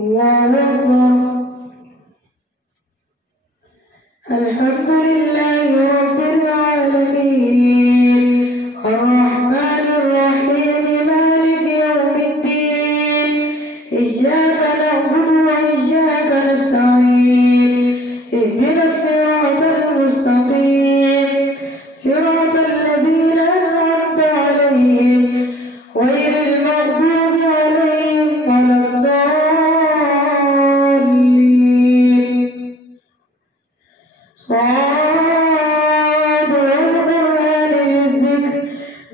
الله أكبر. الحمد لله رب العالمين الرحمن الرحيم مالك يوم الدين إياك نعبد وإياك نستعين اهدنا الصراط المستقيم صراط الذين أنعمت عليهم غير المغضوب عليهم ولا الضالين. صاد والقرآن الذكر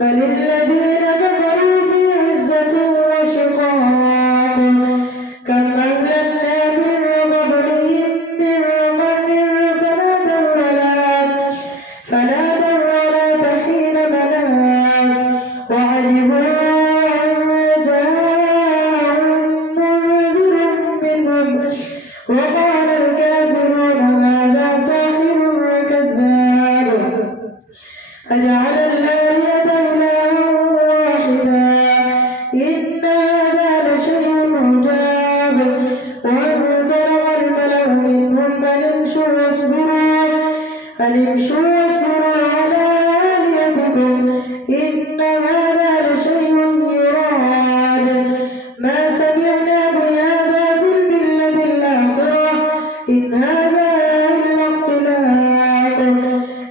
بل الذين كفروا في عزة وشقاق كم أهلكنا من قبلهم من قرن فنادوا ولا حين مناص وعجبوا أن جاءهم منذر منهم وقال الكافرون هذا ساحر كذاب أجعل الآلهة إلها واحدا إن هذا لشيء عجاب. وانطلق الملأ منهم أن امشوا واصبروا على آلهتكم إن هذا لشيء يراد ما سمعنا بهذا في الملة الآخرة إن هذا إلا اختلاق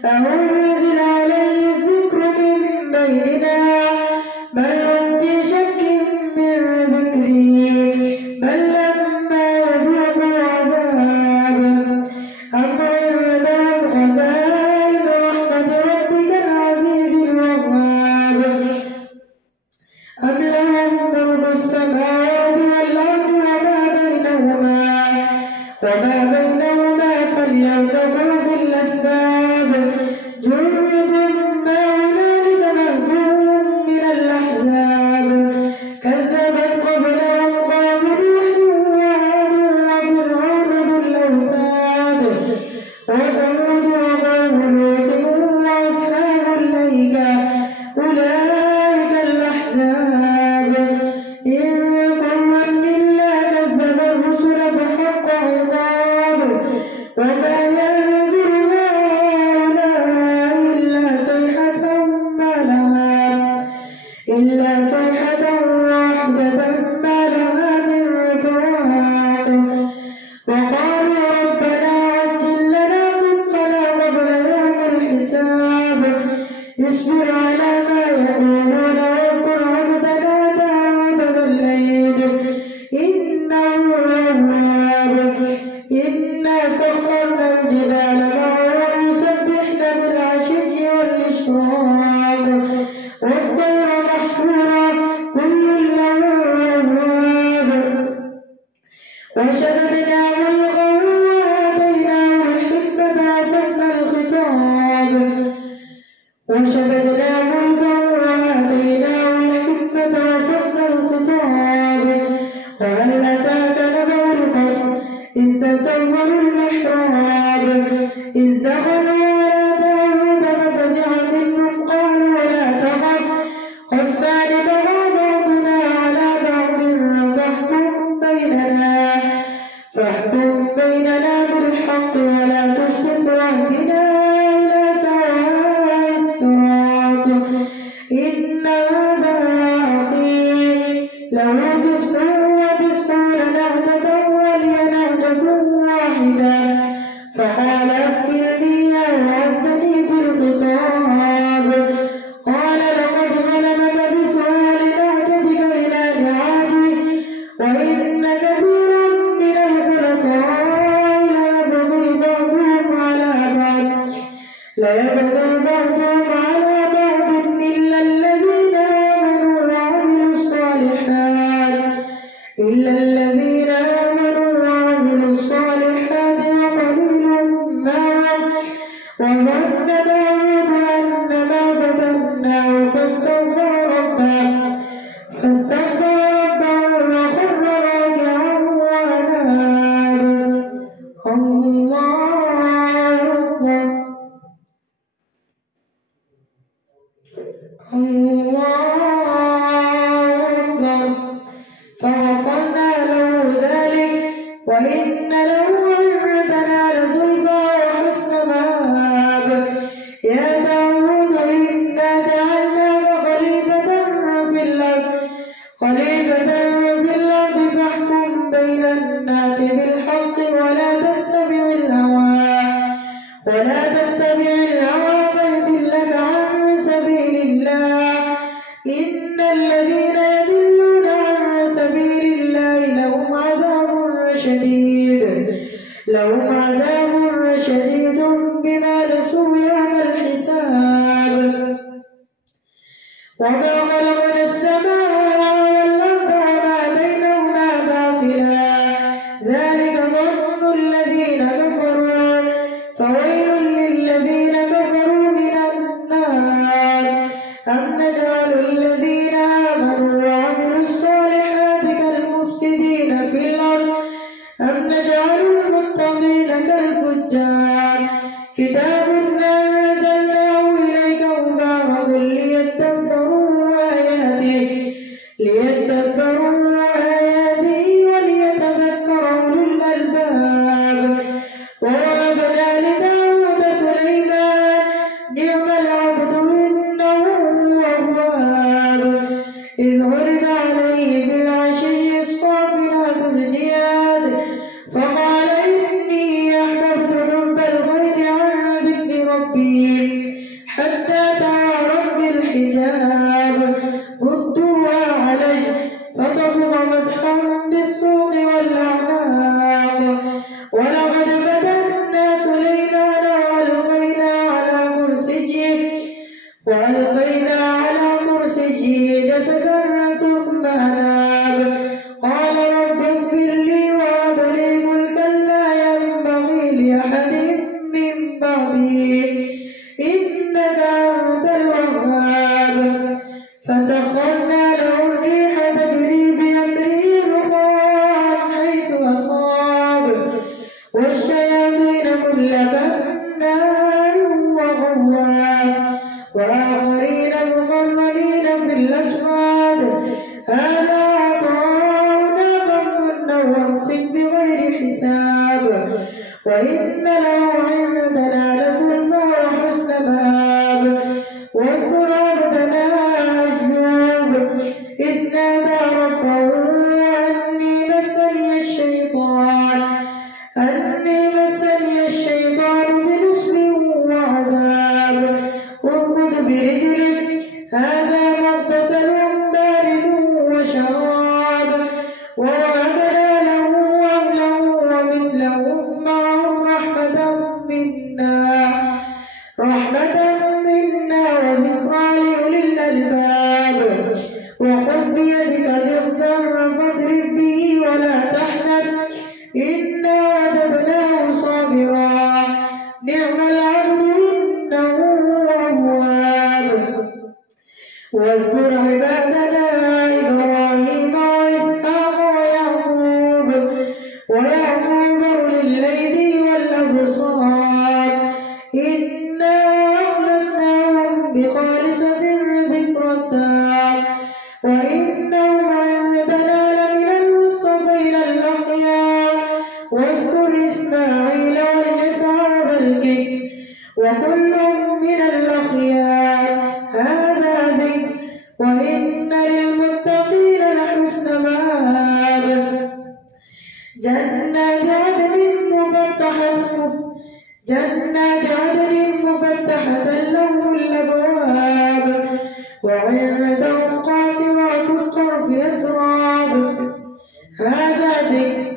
أنزل عليه الذكر من بيننا بل هم في شك من ذكري بل لما يذوقوا عذاب أم عندهم خزائن رحمة ربك العزيز الوهاب أم لهم ملك السماوات والأرض وما بينهما فليرتقوا في الأسباب جند ما هنالك مهزوم من الأحزاب كذبت قبلهم قوم نوح وعاد وفرعون ذو الأوتاد وثمود وقوم لوط وأصحاب الأيكة أولئك الأحزاب إن كل إلا كذب الرسل فحق عقاب وما ينزل هؤلاء إلا صيحة واحدة ما لها من فواق وقالوا ربنا عجل لنا قطنا قبل يوم الحساب اصبر على ما يقولون واذكر عبدنا داود ذا الأيد إنه أواب إنا سخرنا الجبال معه يسبحن بالعشي والإشراق والطير محشورا كل له أواب وشددنا ملكه وآتيناه الحكمة وفصل الخطاب وهل أتاك نبأ الخصم إذ تسوروا المحراب إذ دخلوا على داود ففزع منهم قالوا لا تخف خصمان بغى بعضنا على بعض فاحكم بيننا بالحق ولا تشتت واهدنا إلى سواء الصراط إن هذا أخي له 99 نعجة ولي نعجة واحدة فقال أكفلني وعزني في الخطاب قال لقد ظلمك بسؤال نعجتك إلى نعاجه وإن كثيرا من الخلطاء ليبغي بعضهم على بعض إلا الذين آمنوا وعملوا الصالحات وقليل ما هم وظن داود أنما فتناه فاستغفر ربه وخر راكعا وأناب. الله أكبر. الله أكبر. فغفرنا له وإن له عندنا لزلفى وحسن مآب يا داود إنا جعلناك خليفة في الأرض فاحكم بين الناس بالحق ولا تتبع الهوى فيضلك عن سبيل الله إن الذين يضلون عن سبيل الله لهم عذاب شديد بما نسوا يوم الحساب وما خلقنا السماء والأرض وما بينهما باطلا ذلك ظن الذين كفروا فويل للذين كفروا من النار أم نجعل الذين آمنوا وعملوا الصالحات كالمفسدين في الأرض أم نجعل المتقين كالفجار كتاب أنزلناه إليك مبارك ليدبروا آياته وليتذكر أولو الألباب ووهبنا لداود سليمان نعم العبد إنه أواب إذ عرض عليه بالعشي الصافنات الجياد فقال إني أحببت حب الخير عن ذكر ربي حتى توارت بالحجاب ردوها علي فطفق مسحا بالسوق والأعناق ولقد فتنا سليمان وألقينا على كرسيه جسدا ثم أناب قال رب اغفر لي وهب لي ملكا لا ينبغي لأحد من بعدي إنك أنت الوهاب فسخرنا له الريح تجري بأمره رخاء حيث أصاب والشياطين كل بناء وغواص وآخرين مقرنين في الأصفاد هذا عطاؤنا فامنن وامسك بغير حساب وإن له عندنا لزلفى وحسن مآب واذكر عبدنا أيوب إذ نادى ربه أني مسني الشيطان بنصب وعذاب اركض برجلك هذا مغتسل بارد وشراب ووهبنا له أهله ومثلهم معهم رحمة منا وذكرى لأولي الألباب وخذ بيدك ضغطا فاضرب به ولا تحنث إنا وجدناه صابرا نعم العبد إنه أواب واذكر عبادنا إبراهيم وإسحاق ويعقوب أولي الأيدي والأبصار إنا أخلصناهم بخالصة ذكر الدار وإنهم عندنا لمن المصطفين الأخيار واذكر إسماعيل واليسع وذا الكفل وكل من الأخيار هذا ذكر وإن للمتقين لحسن مآب جنات عدن مفتحة لهم الأبواب وعندهم قاصرات الطرف أتراب هذا ذكر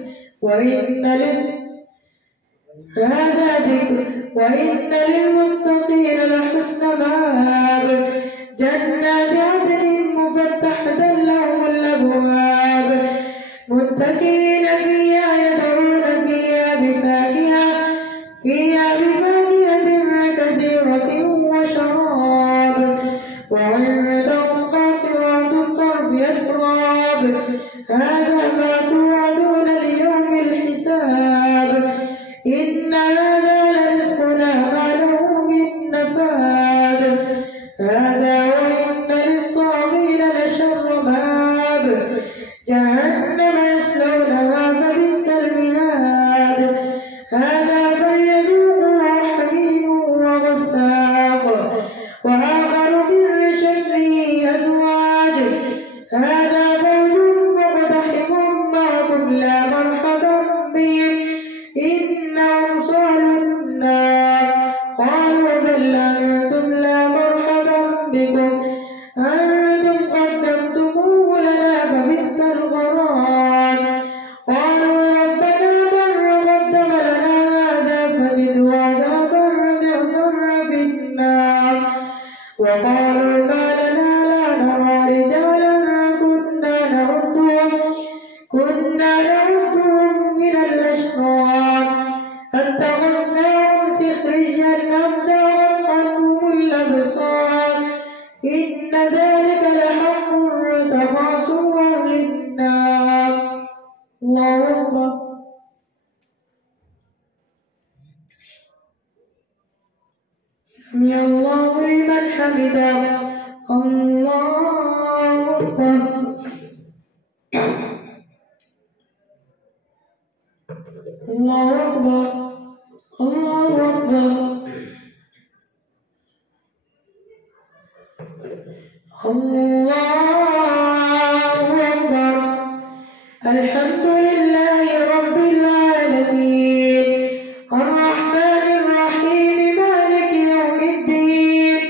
وإن للمتقين لحسن مآب جنات عدن مفتحة لهم الأبواب متكئين فيها يدعون فيها بفاكهة كثيرة وشراب وعندهم قاصرات الطرف أتراب هذا ما توعدون ليوم الحساب إن هذا لرزقنا ما له من نفاد هذا وإن للطاغين لشر مآب جهنم يصلونها فبئس المهاد كنا نعدهم من الأشرار أتخذناهم سخريا أم زاغت عنهم الأبصار إن ذلك لحق تخاصم أهل النار. الله أكبر. سمع الله لمن حمده. الله أكبر. الله أكبر. الله أكبر. الله أكبر. الحمد لله رب العالمين الرحمن الرحيم مالك يوم الدين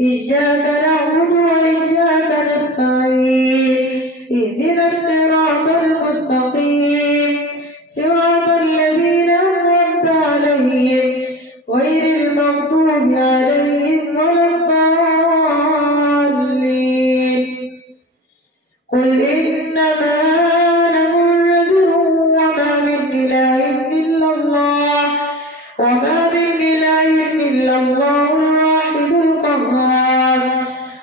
إياك نعبد وإياك نستعين اهدنا الصراط المستقيم صراط الذين أنعمت عليهم غير المغضوب عليهم ولا الضالين. قل إنما أنا منذر وما من إله إلا الله الواحد القهار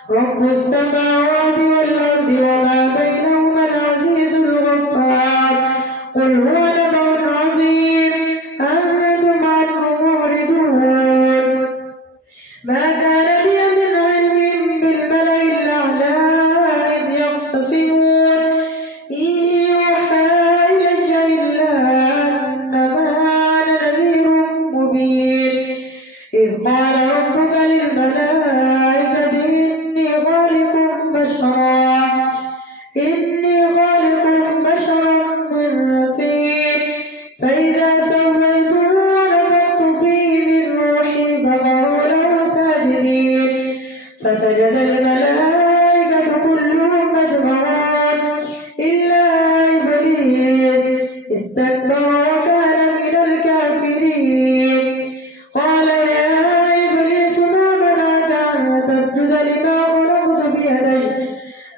رب السماوات والأرض وما بينهما العزيز الغفار. قل هو نبأ عظيم أنتم عنه معرضون. ما كان لي من علم بالملأ الأعلى إذ يختصمون إن يوحى إلي إلا أنما أنا نذير مبين. إذ قال ربك للملائكة إني خالق بشرا من طين فإذا سويته ونفخت فيه من روحي فقعوا له ساجدين فسجد الملائكة كلهم أجمعون إلا إبليس استكبر وكان من الكافرين. قال يا إبليس ما منعك أن تسجد لما خلقت بيدي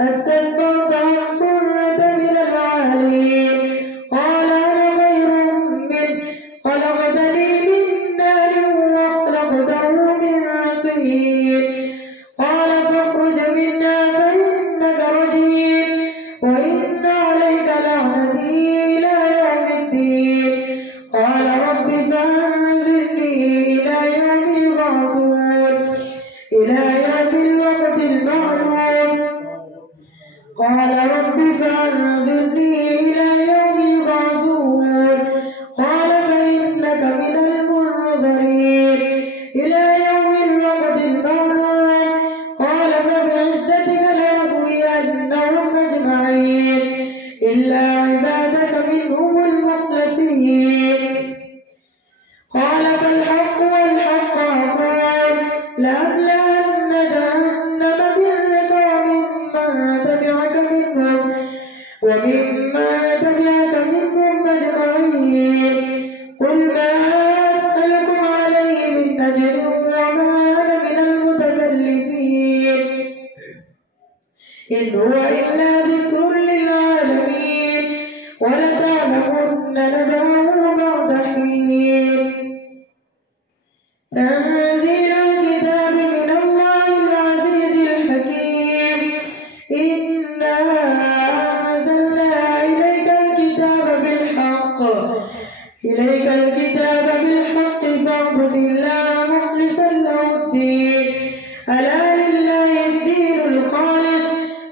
أستكبرت أم كنت من العالين. قال أنا خير منه خلقتني من نار وخلقته من طين. قال فاخرج منها فإنك رجيم وإن عليك لعنتي إلى يوم الدين. قال رب فأنظرني إلى يوم يبعثون إلى يوم الوقت المعلوم. قال رب فأنظرني إلى يوم يبعثون. قال فإنك من المنظرين إلى يوم الوقت المعلوم. قال فبعزتك لأغوينهم أجمعين إلا عبادك منهم المخلصين. قال فالحق والحق أقول لأملأن جهنم منك وممن تبعك منهم أجمعين. قل ما أسألكم عليه من أجر وما أنا من المتكلفين إن هو إلا ذكر للعالمين ولتعلمن نبأه بعد حين. تنزيل الكتاب من الله العزيز الحكيم. إنا أنزلنا إليك الكتاب بالحق فاعبد الله مخلصا له الدين ألا لله الدين الخالص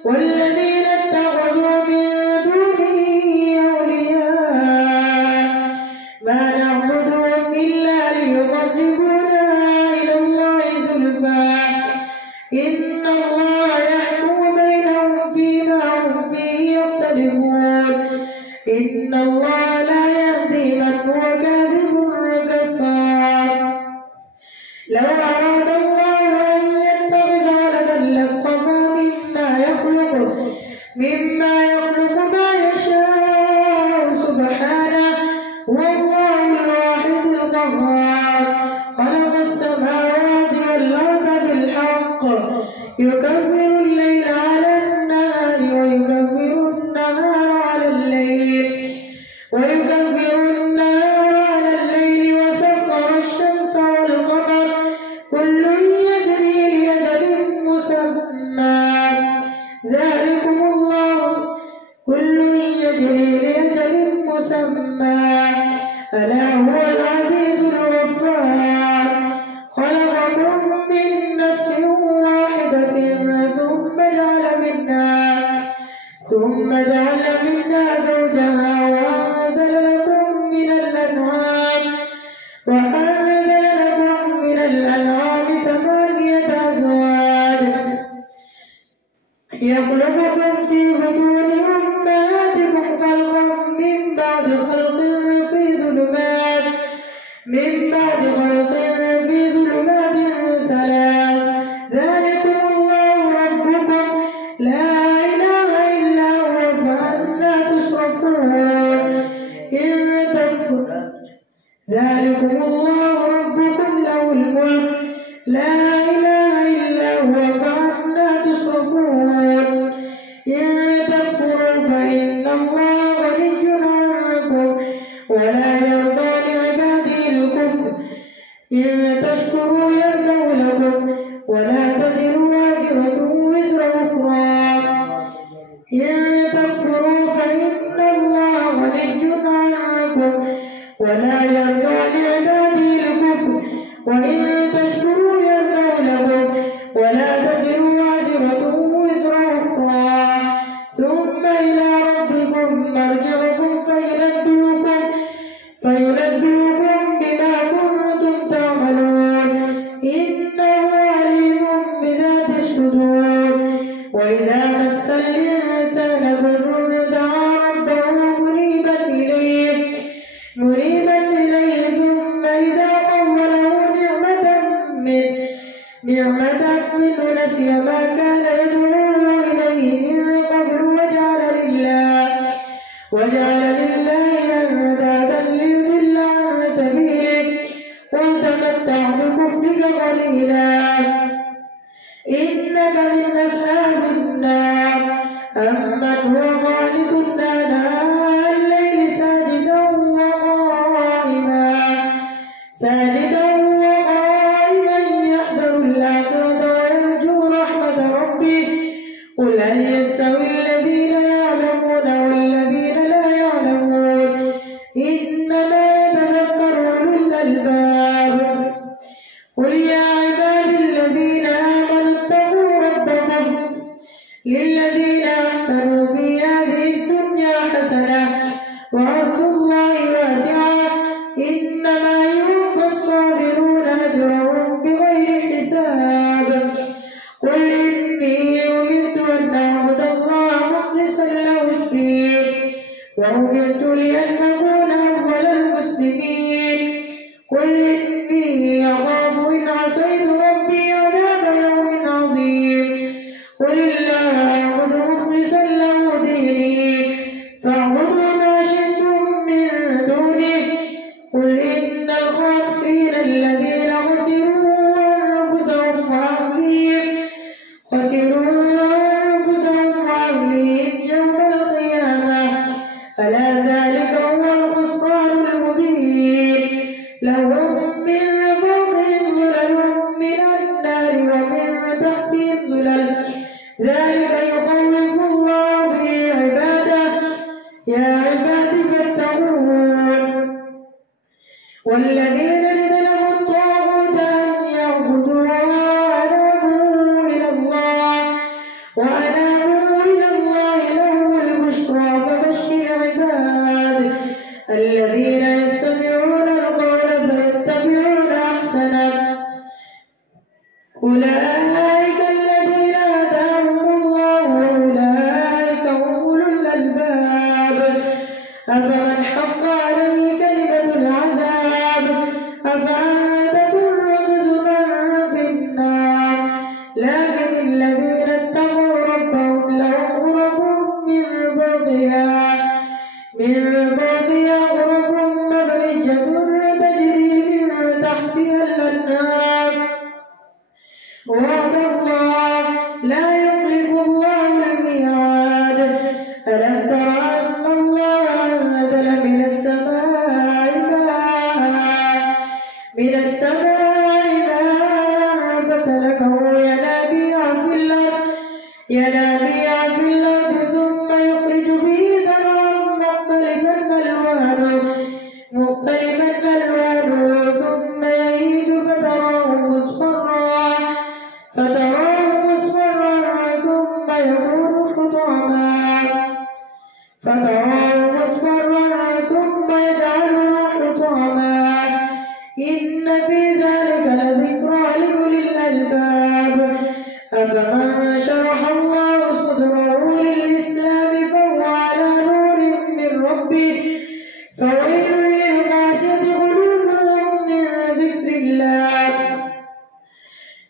والذين اتخذوا من دونه أولياء ما نعبدهم إلا ليقربونا إلى الله زلفى إن الله يحكم بينهم فيما هم فيه يختلفون إن الله لا يهدي من هو كاذب كفار. لو أراد الله أن يتخذ ولدا لاصطفى مما يخلق ما يشاء سبحانه والله الواحد القهار. خلق السماوات والأرض بالحق يكبر الليل على النهار ويكبر النهار على الليل ألا هو العزيز الغفار خلقكم من نفس واحدة ثم جعل منها زوجها وأنزل لكم من الأنعام 8 أزواج يخلقكم في بطون أمهاتكم خلقا من بعد خلق في ظلمات 3 ذلكم الله ربكم لا إله إلا هو فأنى تصرفون ذلكم الله ربكم له الملك لا إله إلا هو فأنى تصرفون إن تكفروا فإن الله غني عنكم ولا يرضى لعباده الكفر إن تشكروا يرضى لكم ولا تزر وازرة وزر أخرى إن تكفروا فإن الله غني عنكم ولا يرضى لعباده الكفر وإن تشكروا يرضى لكم ولا تزر وازرة وزر أخرى ثم إلى ربكم مرجعكم فينبئكم بما كنتم تعملون إنه عليم بذات الصدور وإذا مس الإنسان ضر دعا ربه منيبا إليه ثم إذا خوله نعمة منه نسي ما كان يدعو إليه من قبل وجعل لله أندادا ليضل عن سبيله قل تمتع بكفرك قليلا إنك من أصحاب النار أمن هو قانت آناء الليل ساجدا وقائما يحذر الآخرة ويرجو رحمة ربه قل هل يستوي الذين يعلمون والذين لا يعلمون إنما يتذكر أولو الألباب قل يا عبادي الذين آمنوا اتقوا ربكم للذين أحسنوا في هذه الدنيا حسنة وأرض الله واسعة إنما يوفى الصابرون أجرهم بغير حساب قل إني أمرت أن أعبد الله مخلصا له الدين وأمرت لأن أكون أول المسلمين قل إني أخاف إن عصيت ربي عذاب يوم عظيم قل الله أعبد مخلصا له ديني فاعبدوا ما شئتم من دونه قل إن الخاسرين الذين خسروا أنفسهم وأهليهم يوم القيامة ألا ذلك هو الخسران المبين لهم من فوقهم ظلل من النار ومن تحتهم ظلل ذلك يخوف الله به عباده يا عباد فاتقون والذين اجتنبوا الطاغوت أن يعبدوها وأنابوا إلى الله لهم البشرى فبشر عباد الذين يستمعون القول فيتبعون أحسنه أولئك الذين هداهم الله وأولئك هم أولو الألباب أفمن حق عليه كلمة العذاب أفأنت تنقذ من في النار لكن الذين اتقوا ربهم لهم غرف من فوقها غرف مبنية تجري من تحتها الأنهار وعد الله لا يخلف الله الميعاد ألم تر أن الله أنزل من السماء ماء فسلكه ينابيع في الأرض ثم يخرج به زرعا مختلفا تراه مصفرا ثم يجعله حطاما إن في ذلك لذكرى لأولي الألباب أفمن شرح الله صدره للإسلام فهو على نور من ربه فويل للقاسية قلوبهم من ذكر الله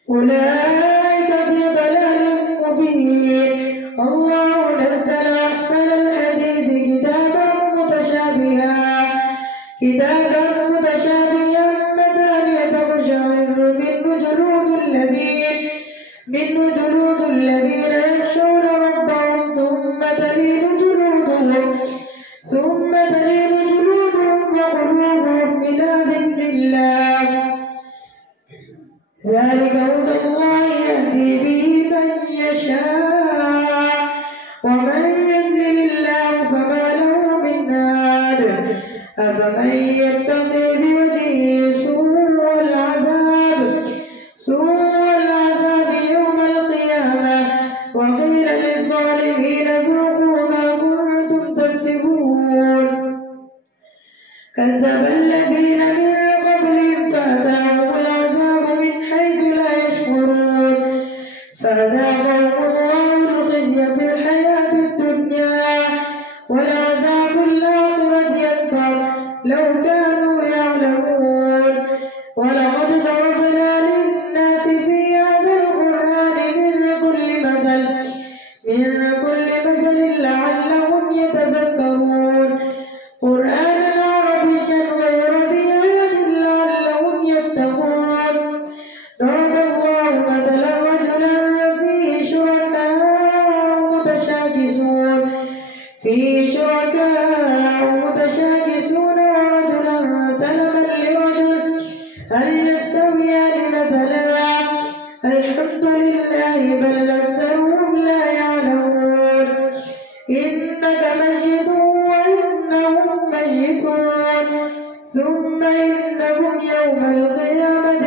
أولئك في ضلال مبين الله نزل أحسن الحديث كتابا متشابها مثانية تقشعر منه جلود الذين يخشون ربهم ثم تلين جلودهم وقلوبهم إلى ذكر الله ذلك هدى الله يهدي به من يشاء ومن يضلل الله فما له من هاد أفمن يتقي بوجهه سوء العذاب يوم القيامة وقيل للظالمين ذوقوا ما كنتم تكسبون كذب الذين من قبلهم فأتاهم العذاب من حيث لا يشعرون فأذاقهم الله الخزي في الحياة الدنيا ولعذاب الآخرة أكبر لو كانوا يعلمون ولقد ضربنا للناس في هذا القرآن من كل مثل لعلهم يتذكرون قرآنا عربيا غير ذي عوج لعلهم يتقون ضرب الله مثلا رجلا فيه شركاء متشاكسون ورجلا سلما لرجل هل يستويان مثلا الحمد لله بل أكثرهم لا يعلمون إنك ميت وإنهم ميتون ثم إنكم يوم القيامة